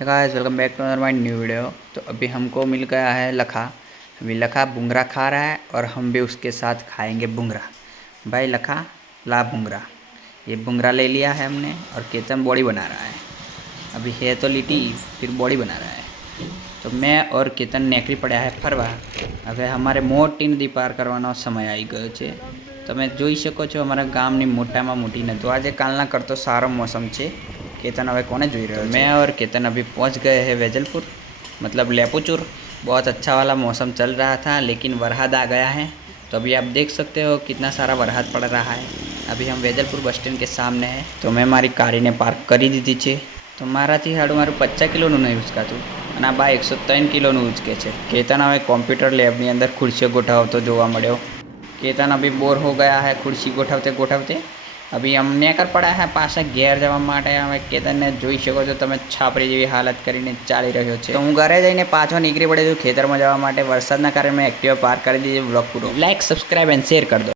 Guys welcome back to another my new video. तो अभी हमको मिल गया है लखा। अभी लखा बुंगरा खा रहा है और हम भी उसके साथ खाएंगे बुंगरा। भाई लखा ला बुंगरा। ये बुंगरा ले लिया है हमने और केतन बॉडी बना रहा है। अभी है तो लिटी फिर बॉडी बना रहा है। तो मैं और केतन नेकरी पड़ा है फरवा। હવે અમારે મોટી નદી પાર કરવાનો સમય આવી ગયો છે। તમે જોઈ શકો છો અમારા ગામની મોટામાં મોટી નદી। તો આજે કાલના કરતો સારો મોસમ છે। केतन हमें कौन जोई रहे हो? मैं और केतन अभी पहुंच गए हैं वेजलपुर, मतलब लेपुचुर। बहुत अच्छा वाला मौसम चल रहा था लेकिन वरहाद आ गया है। तो अभी आप देख सकते हो कितना सारा वरहाद पड़ रहा है। अभी हम वेजलपुर बस स्टेન્ડ के सामने है। तो मैं मारी गाड़ी पार्क करी दीधी है। तो माराथी हाड़ू मारू 50 किलोનું नहीं उचकाતું અને આ બા 103 કિલોનું ઉચકે છે। केतन હવે કોમ્પ્યુટર લેબની અંદર ખુરશીઓ ગોઠવતો જોવા મળ્યો। केतन अभी बोर हो गया है खुर्सी गोठवते गोठवते। अभी हम नेकर पड़ा है पासा घेर जवा माटे। हमें केतन ने જોઈ શકો છો તમે છાપરી જેવી હાલત કરીને ચાલી રહ્યો છે। તો હું ઘરે જઈને પાછો નીકળી પડ્યો છું ખેતરમાં જવા માટે। વરસાદના કારણે મેં એક્ટિવા પાર્ક કરી દીધી। વ્લોગ પૂરો લાઈક સબસ્ક્રાઇબ એન્ડ શેર કરી દો।